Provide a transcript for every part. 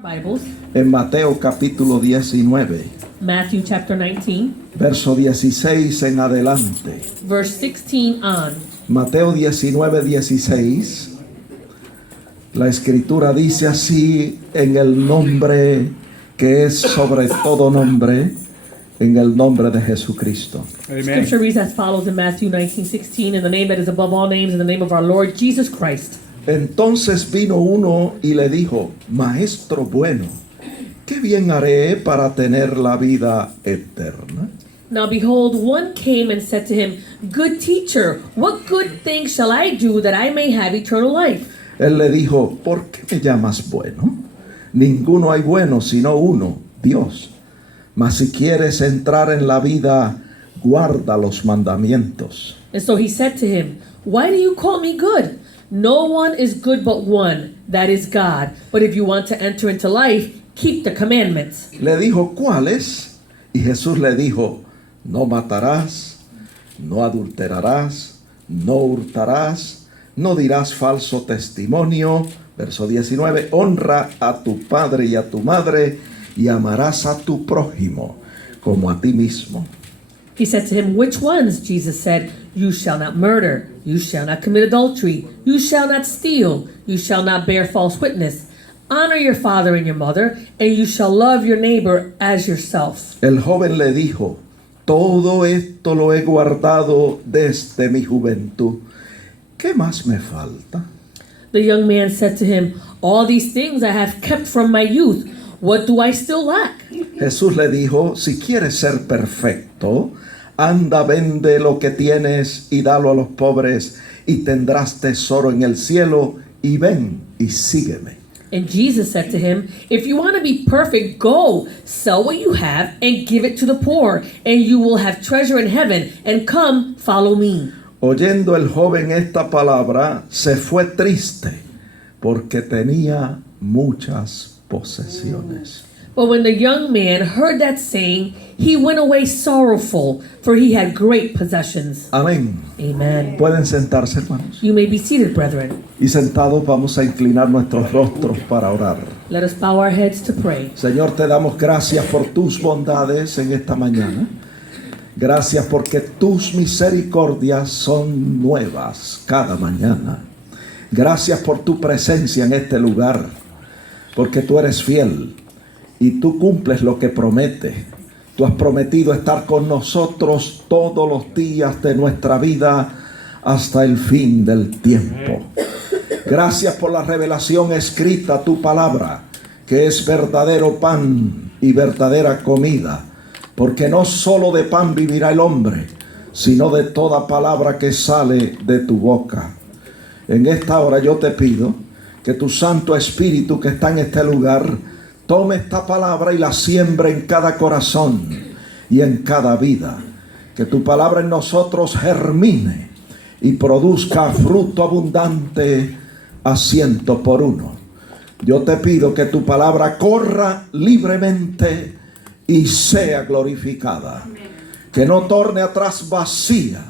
Bibles, en Mateo capítulo 19, Matthew chapter 19, verso 16 en adelante. verse 16 on. Mateo 19, 16. La escritura dice así: en el nombre que es sobre todo nombre, en el nombre de Jesucristo. Amen. Scripture reads as follows in Matthew 19:16, in the name that is above all names, in the name of our Lord Jesus Christ. Entonces vino uno y le dijo: Maestro bueno, ¿qué bien haré para tener la vida eterna? Now behold, one came and said to him, Good teacher, what good thing shall I do that I may have eternal life? Él le dijo: ¿por qué me llamas bueno? Ninguno hay bueno sino uno, Dios. Mas si quieres entrar en la vida, guarda los mandamientos. And so he said to him, Why do you call me good? No one is good but one, that is God. But if you want to enter into life, keep the commandments. Le dijo: ¿cuáles? Y Jesús le dijo: no matarás, no adulterarás, no hurtarás, no dirás falso testimonio. Verso 19, honra a tu padre y a tu madre, y amarás a tu prójimo como a ti mismo. He said to him, Which ones? Jesus said, You shall not murder, you shall not commit adultery, you shall not steal, you shall not bear false witness. Honor your father and your mother, and you shall love your neighbor as yourself. El joven le dijo: todo esto lo he guardado desde mi juventud. ¿Qué más me falta? The young man said to him, All these things I have kept from my youth. What do I still lack? Jesús le dijo: si quieres ser perfecto, anda, vende lo que tienes y dalo a los pobres, y tendrás tesoro en el cielo, y ven y sígueme. And Jesus said to him, If you want to be perfect, go, sell what you have and give it to the poor, and you will have treasure in heaven, and come, follow me. Oyendo el joven esta palabra, se fue triste, porque tenía muchas posesiones. But when the young man heard that saying, he went away sorrowful, for he had great possessions. Amén. Amen. Pueden sentarse, hermanos. You may be seated, brethren. Y sentados vamos a inclinar nuestros rostros para orar. Let us bow our heads to pray. Señor, te damos gracias por tus bondades en esta mañana. Gracias porque tus misericordias son nuevas cada mañana. Gracias por tu presencia en este lugar, porque tú eres fiel y tú cumples lo que prometes. Tú has prometido estar con nosotros todos los días de nuestra vida hasta el fin del tiempo. Gracias por la revelación escrita, tu palabra, que es verdadero pan y verdadera comida, porque no solo de pan vivirá el hombre, sino de toda palabra que sale de tu boca. En esta hora yo te pido que tu Santo Espíritu que está en este lugar tome esta palabra y la siembre en cada corazón y en cada vida. Que tu palabra en nosotros germine y produzca fruto abundante a 100%. Yo te pido que tu palabra corra libremente y sea glorificada. Que no torne atrás vacía,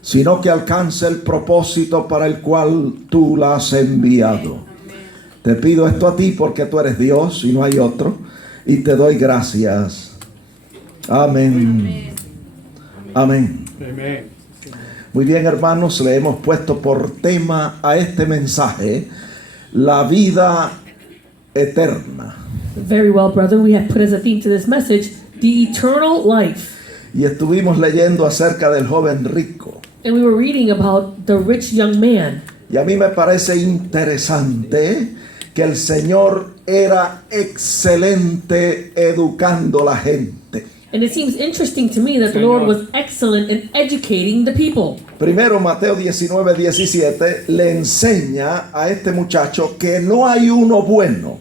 sino que alcance el propósito para el cual tú la has enviado. Te pido esto a ti porque tú eres Dios y no hay otro, y te doy gracias. Amén. Amén. Amen. Muy bien, hermanos, le hemos puesto por tema a este mensaje la vida eterna. Very well, brother. We have put as a theme to this message, the eternal life. Y estuvimos leyendo acerca del joven rico. And we were reading about the rich young man. Y a mí me parece interesante que el Señor era excelente educando a la gente. And it seems interesting to me that the Lord was excellent in educating the people. Primero, Mateo 19, 17 le enseña a este muchacho que no hay uno bueno,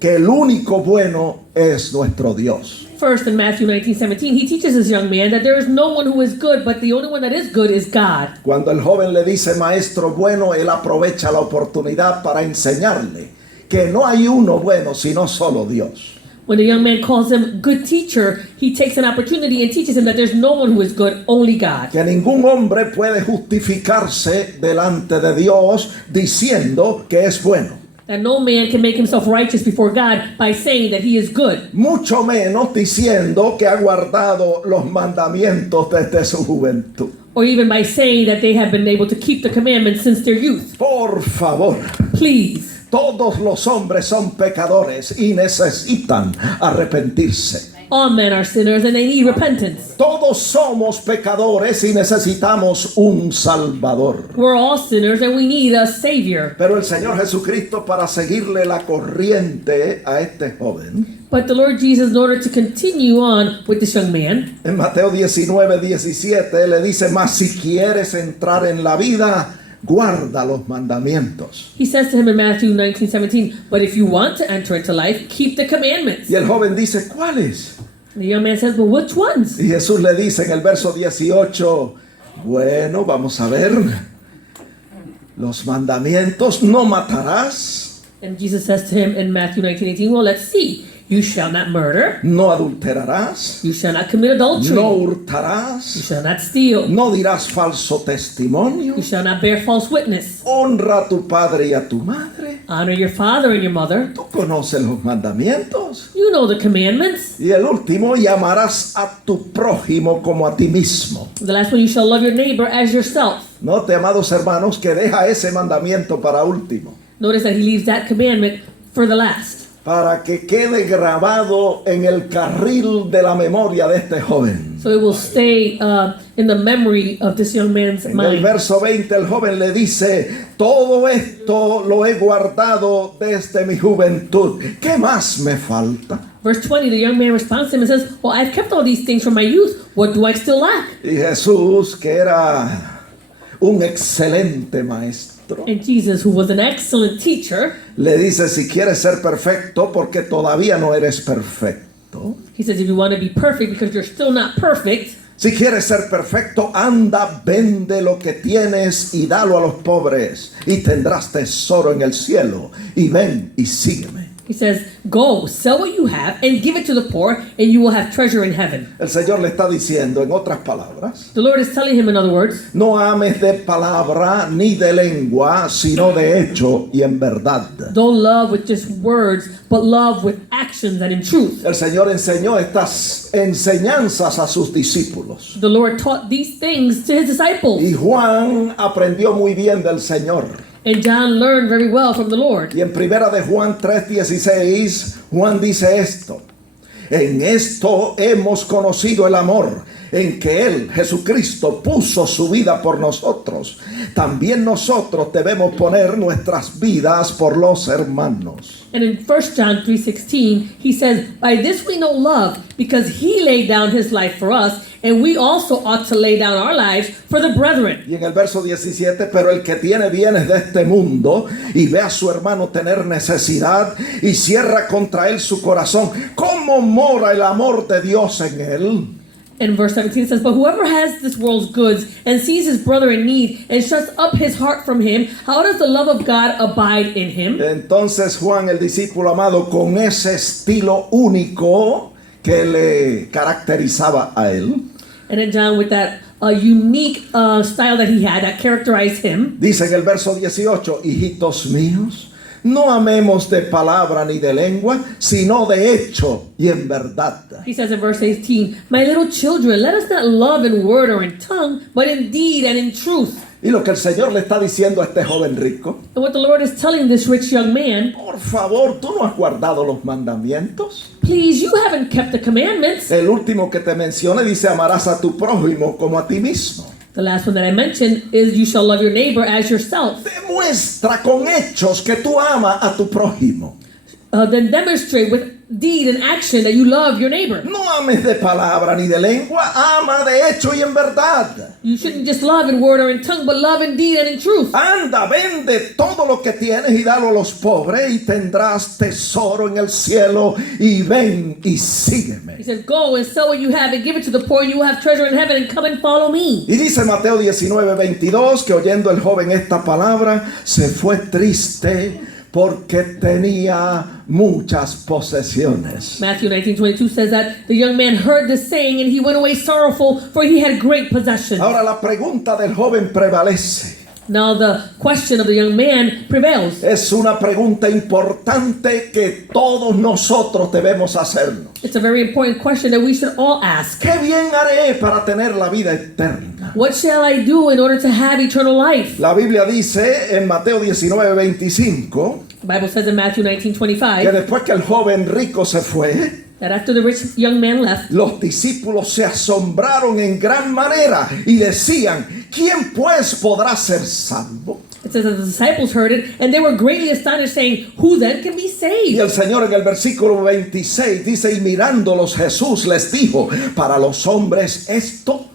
que el único bueno es nuestro Dios. First, in Matthew 19:17, he teaches this young man that there is no one who is good, but the only one that is good is God. Cuando el joven le dice maestro bueno, él aprovecha la oportunidad para enseñarle que no hay uno bueno, sino solo Dios. When the young man calls him good teacher, he takes an opportunity and teaches him that there's no one who is good, only God. Que ningún hombre puede justificarse delante de Dios diciendo que es bueno. that no man can make himself righteous before God by saying that he is good, mucho menos diciendo que ha guardado los mandamientos desde su juventud. or even by saying that they have been able to keep the commandments since their youth. Por favor, Please, todos los hombres son pecadores y necesitan arrepentirse. all men are sinners and they need repentance. Todos somos pecadores y necesitamos un Salvador. We're all sinners and we need a Savior. Pero el Señor Jesucristo, para seguirle la corriente a este joven, But the Lord Jesus, in order to continue on with this young man, en Mateo 19:17 le dice: mas si quieres entrar en la vida, guarda los mandamientos. he says to him in Matthew 19:17, but if you want to enter into life, keep the commandments. Y el joven dice: ¿cuáles? The young man says, well, which ones? Y Jesús le dice en el verso 18: bueno, vamos a ver. Los mandamientos: no matarás, And Jesus says to him in Matthew 19:18, well, let's see. You shall not murder. no adulterarás, You shall not commit adultery. no You hurtarás, shall not steal. no dirás falso testimonio, You shall not bear false witness. honra a tu padre y a tu madre. Honor your father and your mother. Tú conoces los mandamientos. You know the commandments. Y el último: y amarás a tu prójimo como a ti mismo. The last one, you shall love your neighbor as yourself. Note, amados hermanos, que deja ese mandamiento para último, Notice that he leaves that commandment for the last, para que quede grabado en el carril de la memoria de este joven. so it will stay in the memory of this young man's En el mind. verso 20 el joven le dice: todo esto lo he guardado desde mi juventud. ¿Qué más me falta? Verse 20, the young man responds to him and says, well, I've kept all these things from my youth. What do I still lack? Y Jesús, que era un excelente maestro, And Jesus, who was an excellent teacher, le dice: si quieres ser perfecto, porque todavía no eres perfecto. he says, if you want to be perfect because you're still not perfect, Si quieres ser perfecto, anda, vende lo que tienes y dalo a los pobres, y tendrás tesoro en el cielo. Y ven y sígueme. he says, go, sell what you have and give it to the poor and you will have treasure in heaven. El Señor le está diciendo, en otras palabras: The Lord is telling him, in other words, no ames de palabra ni de lengua, sino de hecho y en verdad. don't love with just words, but love with actions and in truth. El Señor enseñó estas enseñanzas a sus discípulos. The Lord taught these things to his disciples. Y Juan aprendió muy bien del Señor. And John learned very well from the Lord. Y en primera de Juan 3:16, Juan dice esto: en esto hemos conocido el amor, en que Él, Jesucristo, puso su vida por nosotros. También nosotros debemos poner nuestras vidas por los hermanos. And in 1 John 3:16, he says, by this we know love, because he laid down his life for us, and we also ought to lay down our lives for the brethren. Y en el verso 17, pero el que tiene bienes de este mundo y ve a su hermano tener necesidad y cierra contra él su corazón, ¿cómo mora el amor de Dios en él? And verse 17 says, but whoever has this world's goods and sees his brother in need and shuts up his heart from him, how does the love of God abide in him? Entonces Juan, el discípulo amado, con ese estilo único que le caracterizaba a él, And then John, with that unique style that he had that characterized him, dice en el verso 18: hijitos míos, no amemos de palabra ni de lengua, sino de hecho y en verdad. he says in verse 18, my little children, let us not love in word or in tongue, but in deed and in truth. Y lo que el Señor le está diciendo a este joven rico: And what the Lord is telling this rich young man, por favor, tú no has guardado los mandamientos. please, you haven't kept the commandments. El último que te menciona dice: amarás a tu prójimo como a ti mismo. The last one that I mentioned is you shall love your neighbor as yourself. Demuestra con hechos que tú amas a tu prójimo. Then demonstrate with deed and action that you love your neighbor. No ames de palabra ni de lengua, ama de hecho y en verdad. You shouldn't just love in word or in tongue, but love in deed and in truth. Anda, vende todo lo que tienes y dalo a los pobres y tendrás tesoro en el cielo, y ven y sígueme. He says, go and sell what you have and give it to the poor, and you will have treasure in heaven, and come and follow me. Y dice Mateo 19:22 que oyendo el joven esta palabra se fue triste porque tenía muchas posesiones. Matthew 19:22 says that the young man heard this saying, and he went away sorrowful, for he had great possessions. Ahora la pregunta del joven prevalece: Now the question of the young man prevails. Es una pregunta importante que todos nosotros debemos hacernos. It's a very important question that we should all ask. ¿Qué bien haré para tener la vida eterna? What shall I do in order to have eternal life? La Biblia dice en Mateo 19:25 The Bible says in Matthew que 19:25 después que el joven rico se fue, that after the rich young man left, los discípulos se asombraron en gran manera y decían, ¿quién pues podrá ser salvo? it says that the disciples heard it and they were greatly astonished, saying, who then can be Y saved? el Señor en el versículo 26 dice, y mirándolos Jesús les dijo, para los hombres esto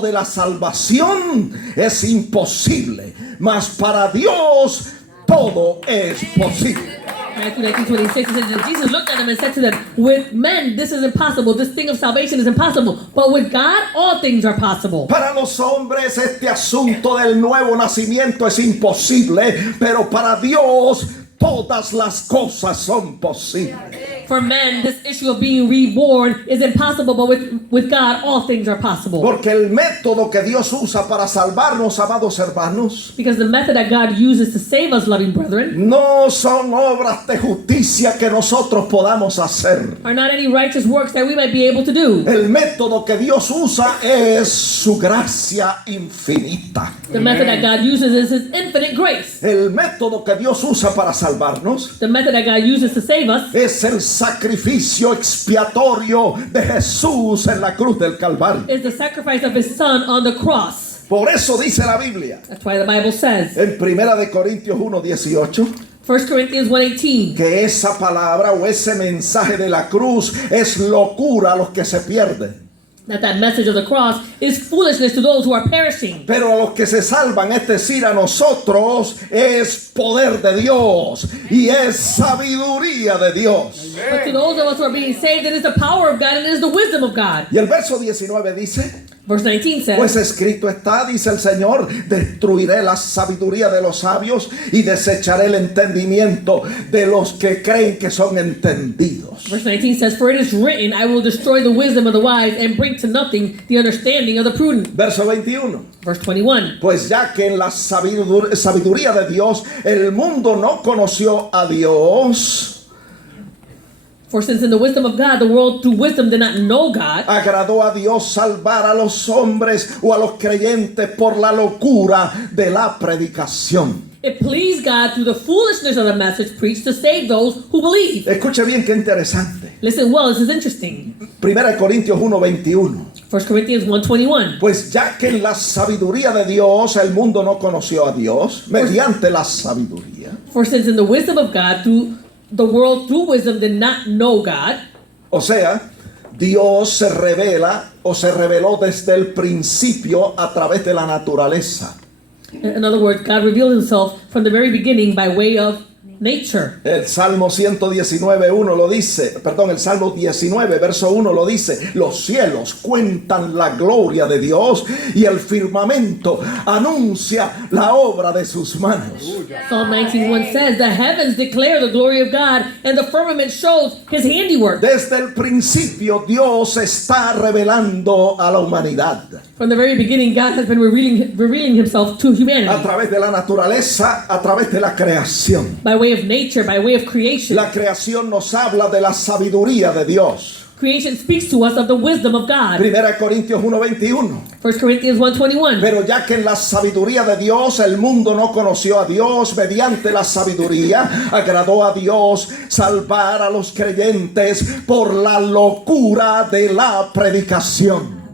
de la salvación es imposible, mas para Dios todo es posible. Matthew 19:26, it says that Jesus looked at them and said to them, with men this is impossible, this thing of salvation is impossible, but with God all things are possible. Para los hombres este asunto del nuevo nacimiento es imposible, pero para Dios todas las cosas son posibles. For men, this issue of being reborn is impossible, but with God all things are possible. Porque el método que Dios usa para salvarnos, amados hermanos, Because the method that God uses to save us, loving brethren, no son obras de justicia que nosotros podamos hacer. are not any righteous works that we might be able to do. El método que Dios usa es su gracia infinita. The method that God uses is His infinite grace. El método que Dios usa para salvarnos The method that God uses to save us es el sacrificio expiatorio de Jesús en la cruz del Calvario. is the sacrifice of His Son on the cross. Por eso dice la Biblia That's why the Bible says, en 1 de Corintios 1:18 1 Corinthians 1:18, que esa palabra o ese mensaje de la cruz es locura a los que se pierden. that message of the cross is foolishness to those who are perishing. Pero a los que se salvan, es decir, a nosotros, es poder de Dios y es sabiduría de Dios. But to those of us who are being saved, it is the power of God and it is the wisdom of God. Y el verso 19 dice, Verse 19 pues says, escrito está, dice el Señor, destruiré la sabiduría de los sabios y desecharé el entendimiento de los que creen que son entendidos. Verse 19 says, for it is written, I will destroy the wisdom of the wise and bring to nothing the understanding of the prudent. Verso 21. Verse 21, Pues ya que en la sabiduría de Dios el mundo no conoció a Dios, for since in the wisdom of God, the world through wisdom did not know God, agradó a Dios salvar a los hombres o a los creyentes por la locura de la predicación. it pleased God through the foolishness of the message preached to save those who believe. Escuche bien qué interesante. Listen well, this is interesting. 1 Corintios 1:21. 1 Corinthians 1:21. Pues ya que en la sabiduría de Dios el mundo no conoció a Dios, mediante la sabiduría, For since in the wisdom of God, through the world through wisdom did not know God, o sea, Dios se revela o se reveló desde el principio a través de la naturaleza. in other words, God revealed Himself from the very beginning by way of nature. El Salmo 119:1 lo dice, perdón, el Salmo 19, verso 1 lo dice, los cielos cuentan la gloria de Dios y el firmamento anuncia la obra de sus manos. Psalm 19:1 says, the heavens declare the glory of God and the firmament shows His handiwork. Desde el principio Dios está revelando a la humanidad From the very beginning, God has been revealing Himself to a humanity través de la naturaleza, a través de la creación. by way of nature, by way of creation. La creación nos habla de la sabiduría de Dios. Creation speaks to us of the wisdom of God. 1 Corintios 1:21. 1 Corinthians 1:21. Pero ya que en la sabiduría de Dios el mundo no conoció a Dios, mediante la sabiduría agradó a Dios salvar a los creyentes por la locura de la predicación.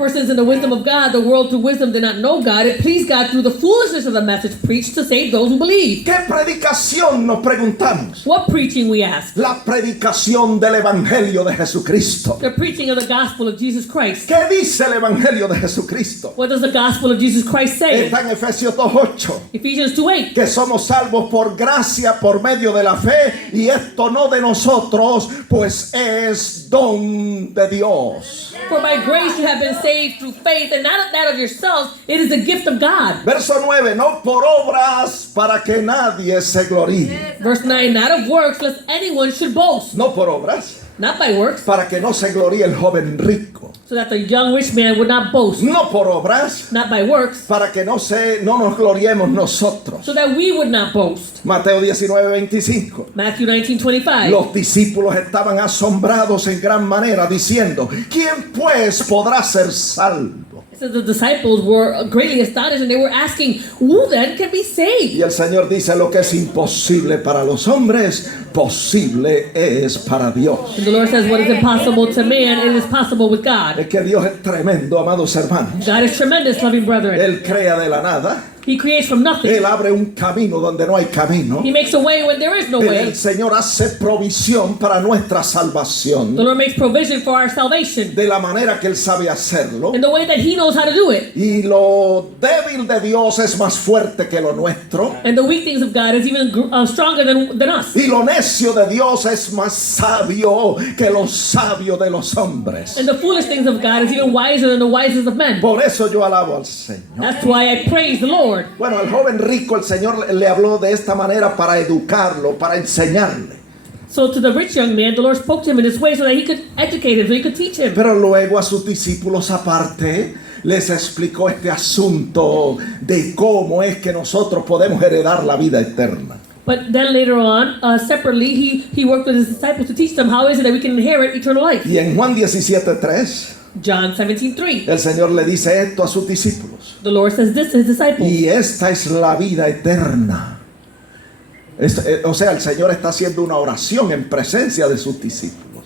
For since in the wisdom of God, the world through wisdom did not know God, it pleased God through the foolishness of the message preached to save those who believe. ¿Qué predicación nos preguntamos? What preaching, we ask? La predicación del Evangelio de Jesucristo. The preaching of the gospel of Jesus Christ. ¿Qué dice el Evangelio de Jesucristo? What does the gospel of Jesus Christ say? Está en Efesios 2:8. Ephesians 2:8. Que somos salvos por gracia, por medio de la fe, y esto no de nosotros, pues es don de Dios. For by grace you have been saved through faith, and not that of yourselves, it is the gift of God. Verso 9, no por obras para que nadie se gloríe. Verse 9, not of works, lest anyone should boast. No por obras, not by works, para que no se gloríe el joven rico. so that the young rich man would not boast, No por obras, not by works, para que no nos gloriemos nosotros. so that we would not boast. Mateo 19:25. Matthew 19:25. Los discípulos estaban asombrados en gran manera, diciendo: ¿quién pues podrá ser salvo? It says the disciples were greatly astonished and they were asking, who then can be saved? Y el Señor dice: lo que es imposible para los hombres, posible es para Dios. And the Lord says, what is impossible to man, it is possible with God. Es que Dios es tremendo, amados hermanos. God is tremendous, loving brethren. Él crea de la nada. He creates from nothing. Él abre un camino donde no hay camino. He makes a way when there is no way. El Señor hace provisión para nuestra salvación The Lord makes provision for our salvation de la manera que Él sabe hacerlo. in the way that He knows how to do it. Y lo débil de Dios es más fuerte que lo nuestro. And the weak things of God is even stronger than us. Y lo necio de Dios es más sabio que lo sabio de los hombres. And the foolish things of God is even wiser than the wisest of men. Por eso yo alabo al Señor. That's why I praise the Lord. Bueno, al joven rico el Señor le habló de esta manera para educarlo, para enseñarle. So to the rich young man, the Lord spoke to him in this way so that He could educate him, so He could teach him. Pero luego a sus discípulos aparte les explicó este asunto de cómo es que nosotros podemos heredar la vida eterna. But then later on, separately, he worked with His disciples to teach them how is it that we can inherit eternal life. Y en Juan 17:3 John 17:3. el Señor le dice esto a sus discípulos: The Lord says this to His disciples. y esta es la vida eterna. O sea, el Señor está haciendo una oración en presencia de sus discípulos.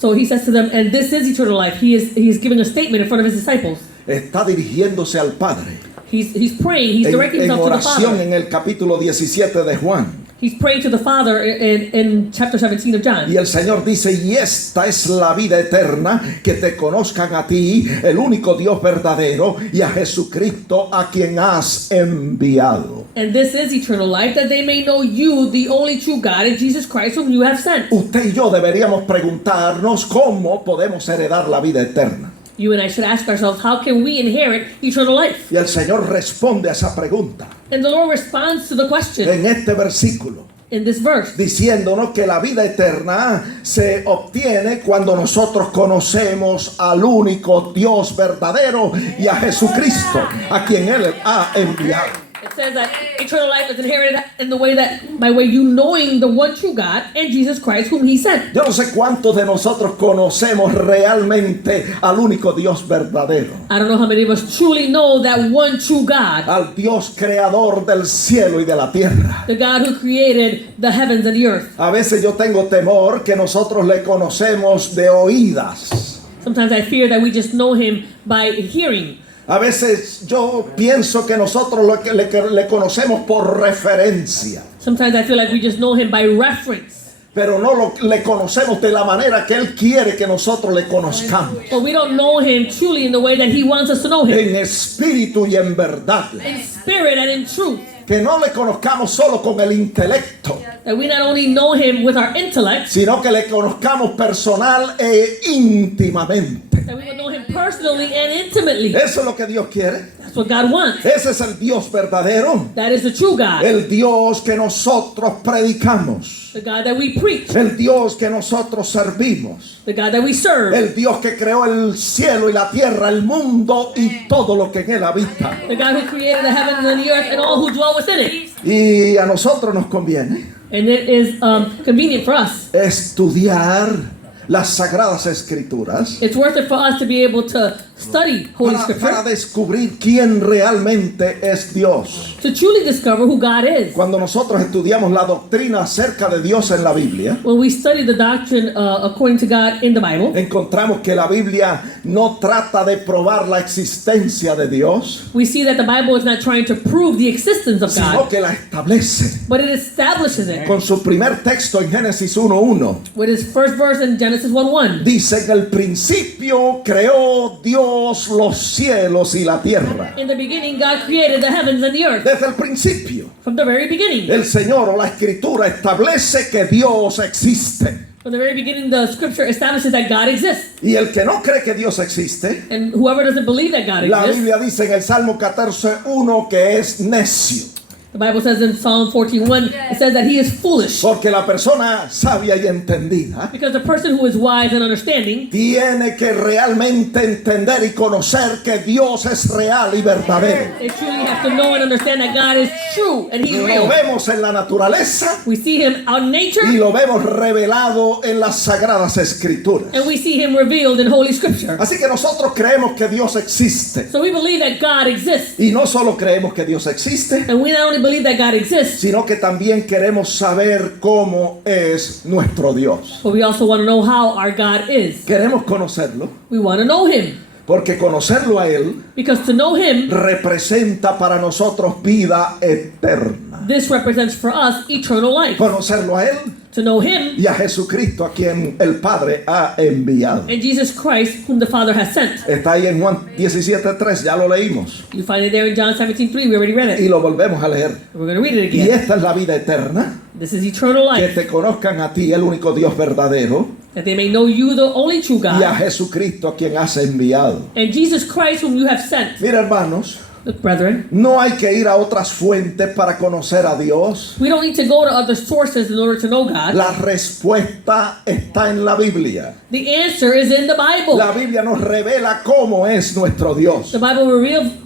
So He says to them, and this is eternal life. He is giving a statement in front of His disciples. Está dirigiéndose al Padre. He's praying. He's directing En Himself to the oración Father. en el capítulo 17 de Juan. He's praying to the Father in chapter 17 of John. Y el Señor dice: y esta es la vida eterna, que te conozcan a ti, el único Dios verdadero, y a Jesucristo a quien has enviado. And this is eternal life, that they may know you, the only true God, and Jesus Christ, whom you have sent. Usted y yo deberíamos preguntarnos cómo podemos heredar la vida eterna. You and I should ask ourselves, how can we inherit eternal life? Y el Señor responde a esa pregunta And the Lord responds to the question en este versículo, in this verse, diciéndonos que la vida eterna se obtiene cuando nosotros conocemos al único Dios verdadero y a Jesucristo, a quien Él ha enviado. It says that eternal life is inherited in the way that, by way you knowing the one true God and Jesus Christ, whom He sent. Yo no sé cuántos de nosotros conocemos realmente al único Dios verdadero, I don't know how many of us truly know that one true God, al Dios creador del cielo y de la tierra. the God who created the heavens and the earth. A veces yo tengo temor que nosotros le conocemos de oídas. Sometimes I fear that we just know Him by hearing. A veces yo pienso que nosotros le conocemos por referencia, Sometimes I feel like we just know Him by reference. pero no le conocemos de la manera que Él quiere que nosotros le conozcamos, But we don't know Him truly in the way that He wants us to know Him. en espíritu y en verdad. In spirit and in truth. Que no le conozcamos solo con el intelecto, That we not only know Him with our intellect, sino que le conozcamos personal e íntimamente. that we would know Him personally and intimately. Eso es lo que Dios quiere. That's what God wants. Ese es el Dios verdadero, That is the true God. el Dios que nosotros predicamos, The God that we preach. el Dios que nosotros servimos, The God that we serve. el Dios que creó el cielo y la tierra, el mundo y todo lo que en él habita. The God who created the heavens and the earth and all who dwell within it. Y a nosotros nos conviene And it is convenient for us. estudiar las Sagradas Escrituras It's worth it for us to be able to study Holy para Scripture, descubrir quién realmente es Dios. to truly discover who God is. Cuando nosotros estudiamos la doctrina acerca de Dios en la Biblia, When we study the doctrine according to God in the Bible, encontramos que la Biblia no trata de probar la existencia de Dios, we see that the Bible is not trying to prove the existence of sino God, que la establece. but it establishes it. Con su primer texto en Génesis 1:1, With his first verse in Genesis 1:1. dice: en el principio creó Dios los cielos y la tierra. In the beginning, God created the heavens and the earth. Desde el principio, From the very beginning. el Señor o la Escritura establece que Dios existe. From the very beginning, the scripture establishes that God exists. Y el que no cree que Dios existe, And whoever doesn't believe that God la exists, Biblia dice en el Salmo 14:1 que es necio. The Bible says in Psalm 14:1, it says that he is foolish. Porque la persona sabia y entendida Because the person who is wise and understanding tiene que realmente entender y conocer que Dios es real y verdadero. they truly have to know and understand that God is true and He's Lo real. vemos en la naturaleza We see Him out in nature y lo vemos revelado en las sagradas escrituras. and we see Him revealed in Holy Scripture. Así que nosotros creemos que Dios existe. So we believe that God exists. Y no solo creemos que Dios existe, And we not only believe that God exists, sino que también queremos saber cómo es nuestro Dios. but we also want to know how our God is. Queremos conocerlo, We want to know Him. porque conocerlo a Él Because to know Him, representa para nosotros vida eterna. this represents for us eternal life. Conocerlo a Él To know Him y a Jesucristo, a quien el Padre ha enviado. and Jesus Christ, whom the Father has sent. Está ahí en Juan 17:3, ya lo leímos You find it there in John 17:3. We already read y it. lo volvemos a leer. We're going to read it Y again. esta es la vida eterna, This is eternal que life, te conozcan a ti, el único Dios verdadero, that they may know you, the only true y a God, Jesucristo, a quien has enviado. and Jesus Christ, whom you have sent. Mira, hermanos, Look, brethren, no hay que ir a otras fuentes para conocer a Dios. we don't need to go to other sources in order to know God. La respuesta está en la Biblia. The answer is in the Bible. La Biblia nos revela cómo es nuestro Dios. The Bible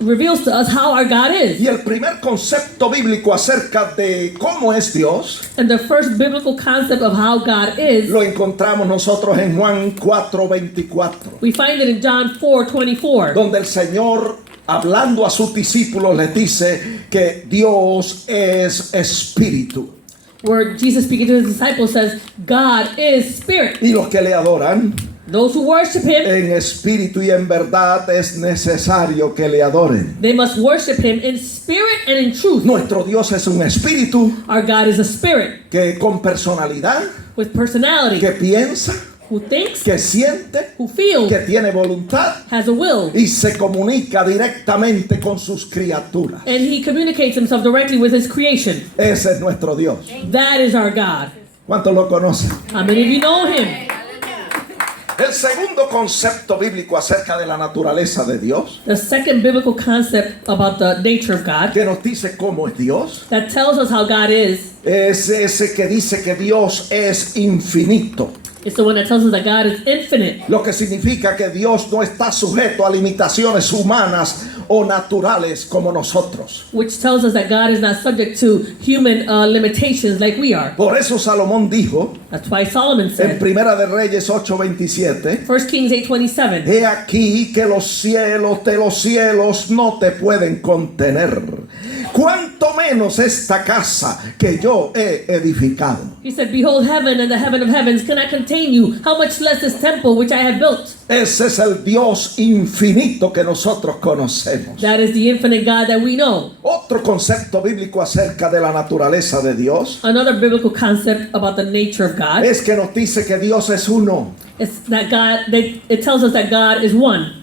reveals to us how our God is. Y el primer concepto bíblico acerca de cómo es Dios And the first biblical concept of how God is, lo encontramos nosotros en Juan 4:24, we find it in John 4:24, donde el Señor, hablando a sus discípulos, les dice que Dios es espíritu. where Jesus speaking to his disciples says, God is spirit. Y los que le adoran Those who worship him, en espíritu y en verdad es necesario que le adoren. they must worship him in spirit and in truth. Nuestro Dios es un espíritu Our God is a spirit que con personalidad, with personality, que piensa, who thinks, que siente, who feels, que tiene voluntad has a will. y se comunica directamente con sus criaturas. And he communicates himself directly with his creation. Ese es nuestro Dios. That is our God. ¿Cuántos lo conocen? How many of you know him? El segundo concepto bíblico acerca de la naturaleza de Dios, The second biblical concept about the nature of God que nos dice cómo es Dios, that tells us how God is ese que dice que Dios es infinito. is the one that tells us that God is infinite, Lo que significa que Dios no está sujeto a limitaciones humanas o naturales como nosotros. which tells us that God is not subject to human limitations like we are. Por eso Salomón dijo That's why Solomon en said, Primera de Reyes 8:27, 1 Kings 8:27, he aquí que los cielos de los cielos no te pueden contener, cuanto menos esta casa que yo he edificado. he said, behold, heaven and the heaven of heavens cannot contain you. How much less this temple which I have built? Ese es el Dios infinito que nosotros conocemos. That is the infinite God that we know. Otro concepto bíblico acerca de la naturaleza de Dios Another biblical concept about the nature of God es que nos dice que Dios es uno. is that it tells us that God is one.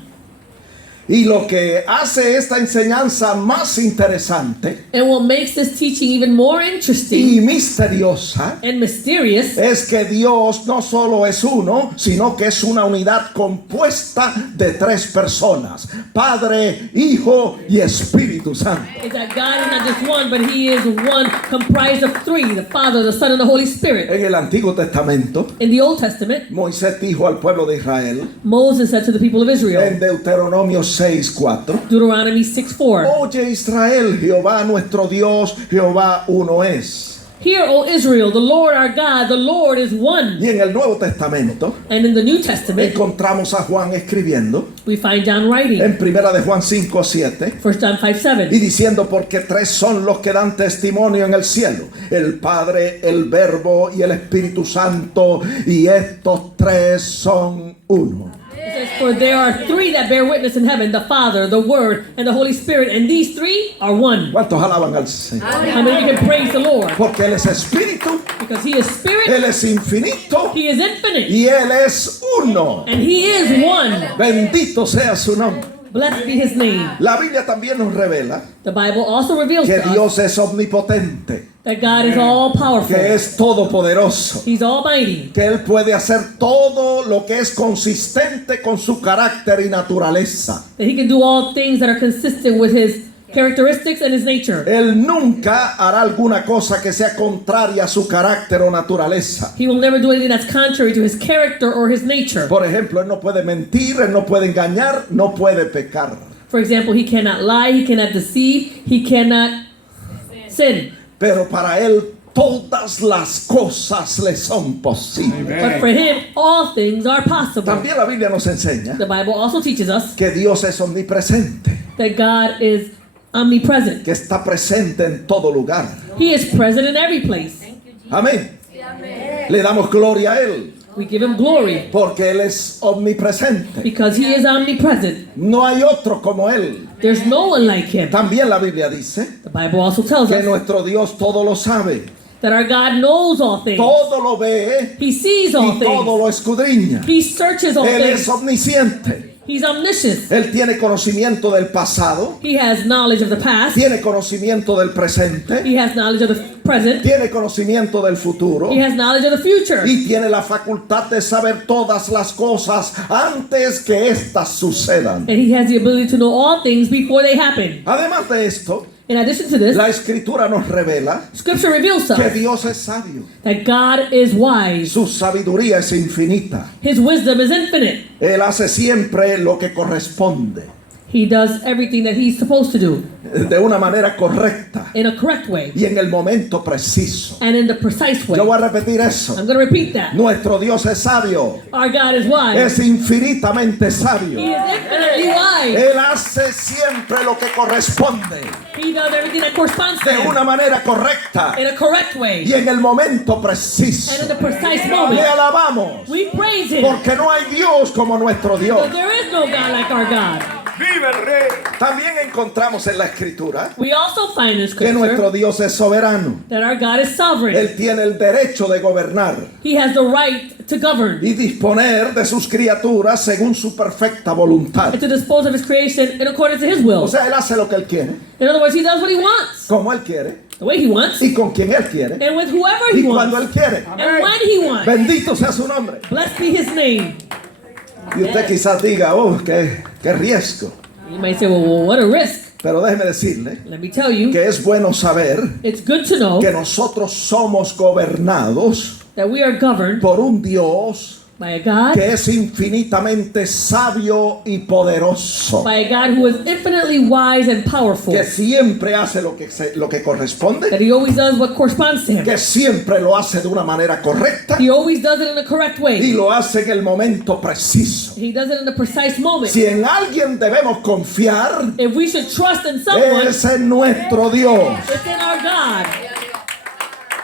Y lo que hace esta enseñanza más interesante And what makes this teaching even more interesting y misteriosa and mysterious es que Dios no solo es uno, sino que es una unidad compuesta de tres personas: Padre, Hijo y Espíritu Santo. is that God is not just one, but He is one comprised of three, the Father, the Son, and the Holy Spirit. En el Antiguo Testamento, In the Old Testament, Moisés dijo al pueblo de Israel Moses said to the people of Israel, en Deuteronomio 6:4, Deuteronomy 6:4, oye Israel, Jehová nuestro Dios, Jehová uno es. Hear, O Israel, the Lord our God, the Lord is one. Y en el Nuevo Testamento And in the New Testament, encontramos a Juan escribiendo we find John writing, en Primera de Juan 5:7 1 John 5:7, y diciendo: porque tres son los que dan testimonio en el cielo, el Padre, el Verbo y el Espíritu Santo, y estos tres son uno. It says, for there are three that bear witness in heaven, the Father, the Word, and the Holy Spirit, and these three are one. ¿Cuántos alaban al Señor? How many of you can praise the Lord? Porque Él es Espíritu, Because He is Spirit, Él es infinito He is infinite, y Él es uno. and He is one. Bendito sea su nombre. Blessed be His name. La Biblia también nos revela The Bible also reveals que to us Dios es omnipotente, that God is all powerful. que es todopoderoso, He's almighty. que Él puede hacer todo lo que es consistente con su carácter y naturaleza. That He can do all things that are consistent with His characteristics, and his nature. Él nunca hará alguna cosa que sea contraria a su carácter o naturaleza. He will never do anything that's contrary to his character or his nature. Por ejemplo, él no puede mentir, él no puede engañar, no puede pecar. For example, he cannot lie, he cannot deceive, he cannot sin. Pero para él todas las cosas le son posibles. But for him, all things are possible. También la Biblia nos enseña The Bible also teaches us que Dios es omnipresente, that God is omnipresent. que está presente en todo lugar. He is present in every place. Amén. Le damos gloria a Él We give him glory porque Él es omnipresente. because he is omnipresent. No hay otro como Él. There's no one like him. También la Biblia dice The Bible also tells que us nuestro Dios todo lo sabe, that our God knows all things. todo lo ve He sees all y todo things. lo escudriña. He searches all Él es things. omnisciente. He's omniscient. Él tiene conocimiento del pasado, He has knowledge of the past. tiene conocimiento del presente, He has knowledge of the present. tiene conocimiento del futuro He has knowledge of the future. y tiene la facultad de saber todas las cosas antes que éstas sucedan. And he has the ability to know all things before they happen. Además de esto, In addition to this, la Escritura nos revela Scripture reveals to que us Dios es sabio. that God is wise. Su sabiduría es infinita. His wisdom is infinite. Él hace siempre lo que corresponde, He does everything that he's supposed to do de una manera correcta in a correct way y en el momento preciso. and in the precise way. Yo voy a repetir eso. I'm going to repeat that. Nuestro Dios es sabio, Our God is wise. es infinitamente He sabio. is infinitely wise. Él hace siempre lo que corresponde, He does everything that corresponds to de him una manera correcta in a correct y way en el momento and preciso. in the precise Le moment. alabamos, We praise him porque no hay Dios como nuestro Dios. because there is no God like our God. ¡Viva el rey! También encontramos en la Escritura We also find in que nuestro Scripture Dios es soberano. that our God is sovereign. Él tiene el derecho de gobernar He has the right to govern y disponer de sus criaturas según su perfecta voluntad. and to dispose of his creation in accordance to his O will. sea, Él hace lo que Él quiere, In other words, he does what he wants, como Él quiere the way he wants, y con quien Él quiere and with whoever y he cuando wants, Él quiere. and when he wants. Bendito sea su nombre. Blessed be his name. Y usted quizás diga, oh, qué riesgo. You might say, well, what a risk. Pero déjeme decirle Let me tell you, que es bueno saber it's good to know que nosotros somos gobernados that we are governed por un Dios by a God, que es infinitamente sabio y poderoso, by a God who is infinitely wise and powerful, que siempre hace lo que corresponde, that he always does what corresponds to him. que siempre lo hace de una manera correcta He always does it in the correct y way. lo hace en el momento preciso. He does it in the precise moment. Si en alguien debemos confiar, If we should trust in someone, es en nuestro Dios. it's in our God.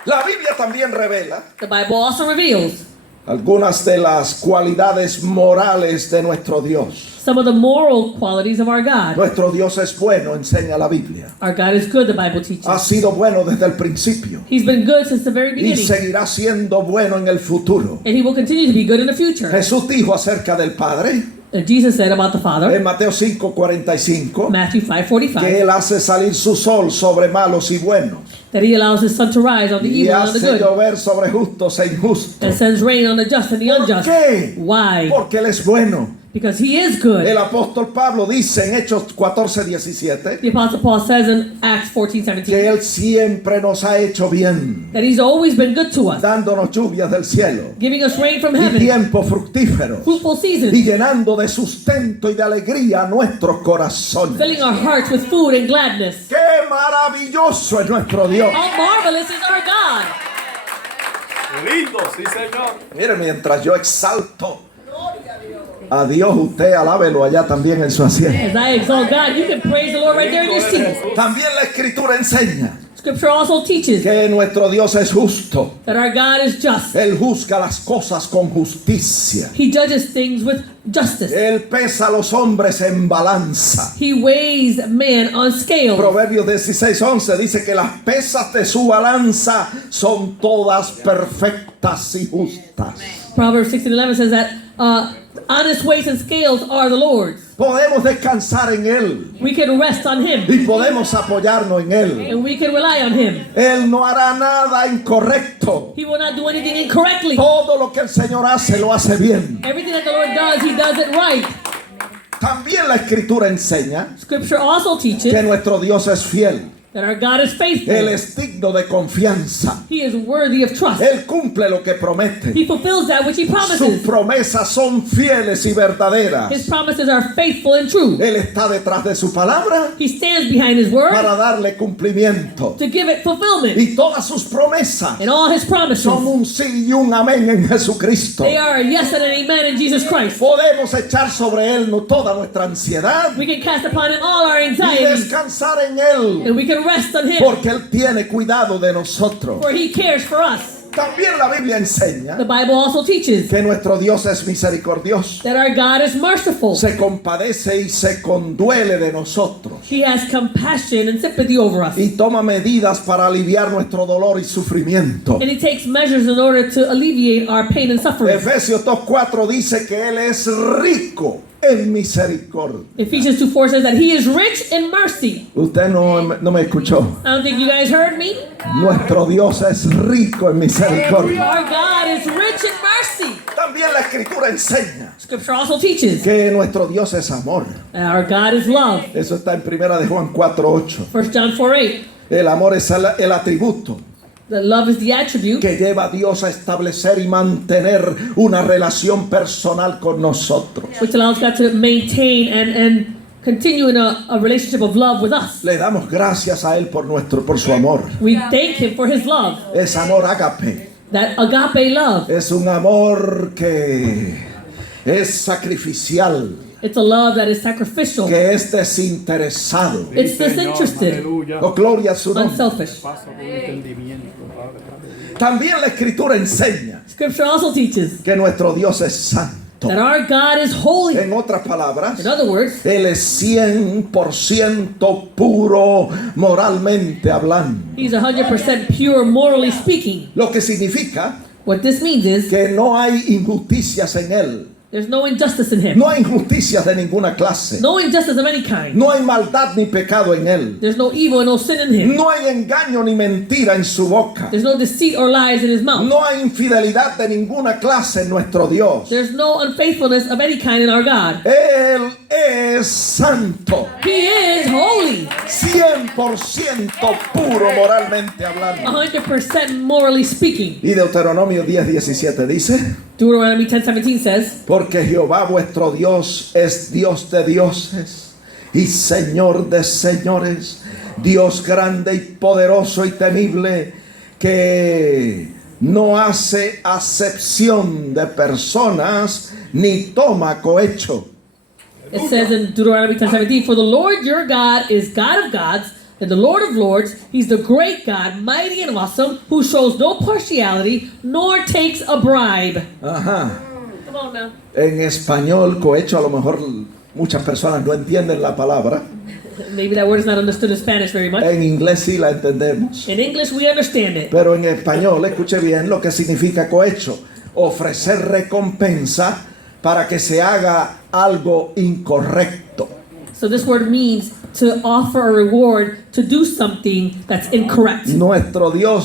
La Biblia también revela The Bible also reveals algunas de las cualidades morales de nuestro Dios. some of the moral qualities of our God. Nuestro Dios es bueno, enseña la Biblia. Our God is good, the Bible teaches. Ha sido bueno desde el principio He's been good since the very y beginning, seguirá siendo bueno en el futuro. and he will continue to be good in the future. Jesús dijo acerca del Padre And Jesus said about the Father, en Mateo 5:45 Matthew que 5:45, Él hace salir su sol sobre malos y buenos that he allows his sun to rise on the y evil and on the hace good, llover sobre justos e injustos. and sends rain on the just and the ¿Por unjust. qué? Why? Porque Él es bueno. Because he is good. El apóstol Pablo dice en Hechos 14:17 The Apostle Paul says in Acts 14:17 que Él siempre nos ha hecho bien, that he's always been good to us, dándonos lluvias del cielo giving us rain from y heaven, tiempo fructífero fruitful y seasons, llenando de sustento y de alegría nuestros corazones. filling our hearts with food and gladness. ¡Qué maravilloso es nuestro Dios! How marvelous is our God! ¡Lindo, sí, señor! Mire, mientras yo exalto a Dios, usted alábelo allá también en su asiento. As I exalt God, you can praise the Lord right there in your seat. También la Escritura enseña Scripture also teaches que nuestro Dios es justo. that our God is just. Él juzga las cosas con justicia. He judges things with justice. Él pesa a los hombres en balanza. He weighs man on scales. Proverbios 16:11 dice que las pesas de su balanza son todas perfectas y justas. Proverbs 16:11 says that honest weights and scales are the Lord's. Podemos descansar en Él We can rest on Him y podemos apoyarnos en Él. and we can rely on Him. Él no hará nada incorrecto. He will not do anything incorrectly. Todo lo que el Señor hace, lo hace bien. Everything that the Lord does, He does it right. También la Escritura enseña Scripture also teaches que nuestro Dios es fiel. that our God is faithful. Él es digno de confianza. He is worthy of trust. Él cumple lo que promete. He fulfills that which he Sus promises. promesas son fieles y verdaderas. His promises are faithful and true. Él está detrás de su palabra He stands behind his word para darle cumplimiento. to give it fulfillment. Y todas sus promesas And all his promises, son un sí y un amén en Jesucristo. they are a yes and an amen in Jesus Christ. Podemos echar sobre Él toda nuestra ansiedad We can cast upon him all our y anxieties, descansar en Él, and we can rest on him, porque Él tiene cuidado de nosotros. for he cares for us. También la Biblia enseña The Bible also teaches que nuestro Dios es misericordioso. that our God is merciful. Se compadece y se conduele de nosotros He has compassion and sympathy over us. y toma medidas para aliviar nuestro dolor y sufrimiento. And he takes measures in order to alleviate our pain and suffering. Efesios 2:4 dice que Él es rico en misericordia. Ephesians 2:4 says that he is rich in mercy. Usted no me escuchó. I don't think you guys heard me. Nuestro Dios es rico en misericordia. Our God is rich in mercy. También la Escritura enseña Scripture also teaches que nuestro Dios es amor. that our God is love. Eso está en 1 de Juan 4:8. 1 John 4:8. El amor es el atributo That love is the attribute que lleva a Dios a establecer y mantener una relación personal con nosotros. which allows God to maintain and continue in a relationship of love with us. Le damos gracias a Él por su amor. We thank him for his love. Es amor ágape. That agape love. Es un amor que es sacrificial, It's a love that is sacrificial. que es desinteresado. It's Sí, Señor, disinterested. aleluya. Oh, gloria a su nombre. Unselfish. Paso con entendimiento, Padre, aleluya. También la Escritura enseña Scripture also teaches que nuestro Dios es santo. that our God is holy. En otras palabras, In other words, Él es 100% puro moralmente hablando. he's 100% pure morally speaking. Lo que significa What this means is que no hay injusticias en Él. there's no injustice in him. No hay injusticias de ninguna clase. No injustice of any kind. No hay maldad ni pecado en Él. There's no evil and no sin in him. No hay engaño ni mentira en su boca. There's no deceit or lies in his mouth. No hay infidelidad de ninguna clase en nuestro Dios. There's no unfaithfulness of any kind in our God. Él es santo. He is holy. 100% puro moralmente hablando. 100% morally speaking. Y Deuteronomio 10:17 dice: Deuteronomy 10:17 says, porque Jehová vuestro Dios es Dios de dioses y Señor de señores, Dios grande y poderoso y temible, que no hace acepción de personas ni toma cohecho. it says in Deuteronomy 10:17, for the Lord your God is God of gods and the Lord of lords. He's the great God, mighty and awesome, who shows no partiality nor takes a bribe. Ajá. Come on now. En español, cohecho, a lo mejor muchas personas no entienden la palabra. Maybe that word is not understood in Spanish very much. En inglés sí la entendemos. In English, we understand it. Pero en español, escuche bien lo que significa cohecho: ofrecer recompensa para que se haga algo incorrecto. So this word means to offer a reward to do something that's incorrect. Nuestro Dios